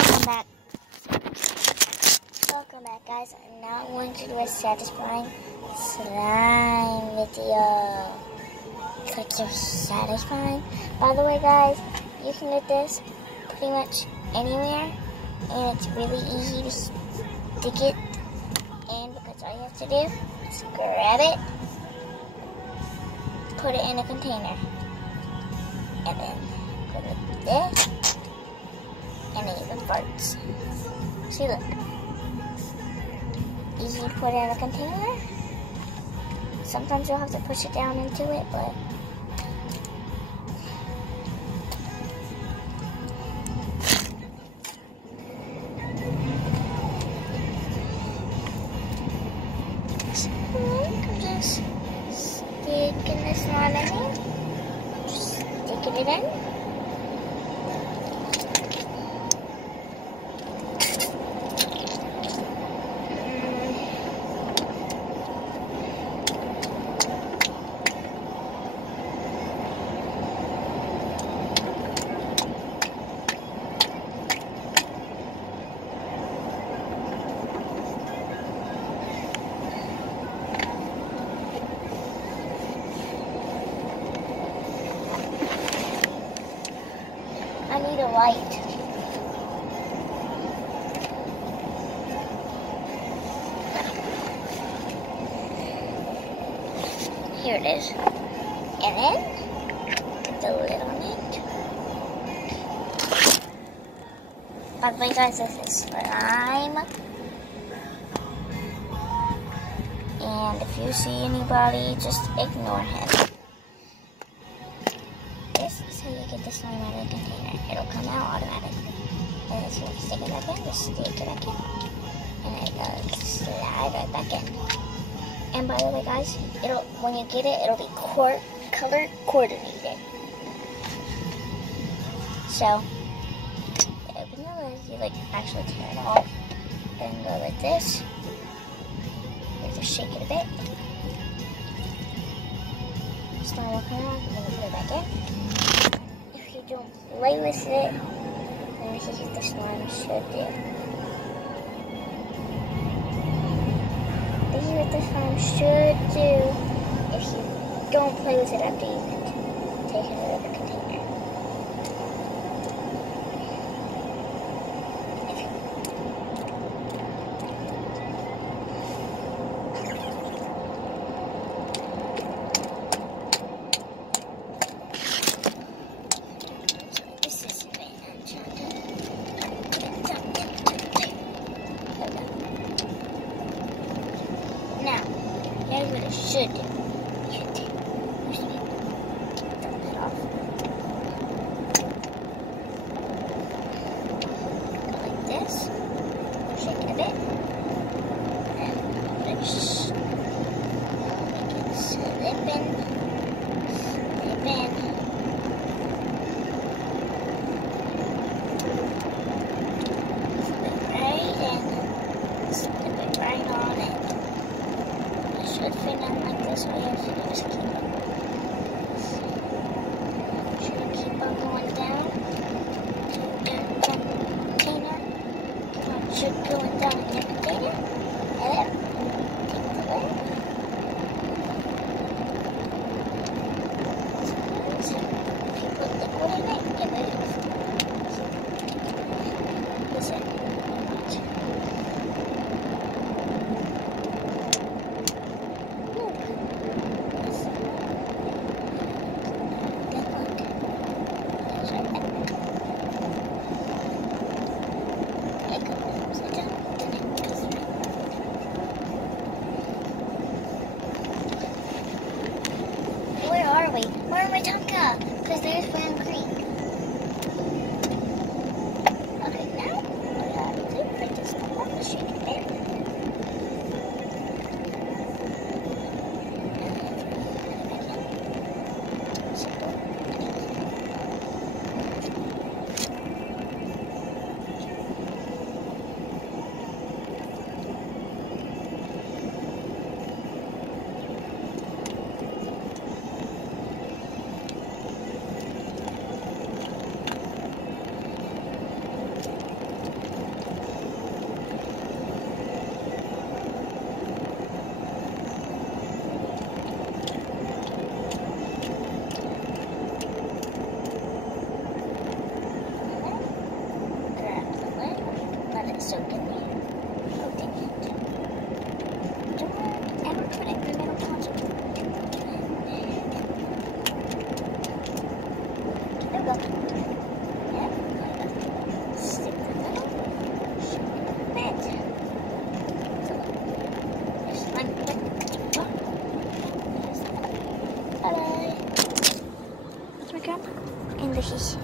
Welcome back. Welcome back, guys. I'm now going to do a satisfying slime video. Click your satisfying. By the way, guys, you can get this pretty much anywhere, and it's really easy to stick it in because all you have to do is grab it, put it in a container, and then put it there, and then you can farts. See, look. Easy to put it in a container. Sometimes you'll have to push it down into it, but I'm just sticking this one in here. Just sticking it in. I need a light. Here it is. And then, put the lid on it. By the way, guys, this is slime. And if you see anybody, just ignore him. This is how you get the slime out of the container. It'll come out automatically. And then you stick it back in, just stick it back in. And it goes slide right back in. And by the way, guys, when you get it, it'll be color coordinated. So, you open the lid, you actually tear it off, and go like this. You just shake it a bit. Start walking around, and then you put it back in. If you don't play with it, then this is what the slime should do. This is what the slime should do if you don't play with it after you've taken it out of the container. Now, here's what it should do. You should dump it off. Go like this. Shake it a bit. And just make it slip in. Slip in. Slip right in. Slip it right on it. Should fit in like this, all you have to do is keep on. Should keep on going down to your container. Keep on going down in your container. And then take the lid. So if you put liquid in it, it moves. Listen. Peace.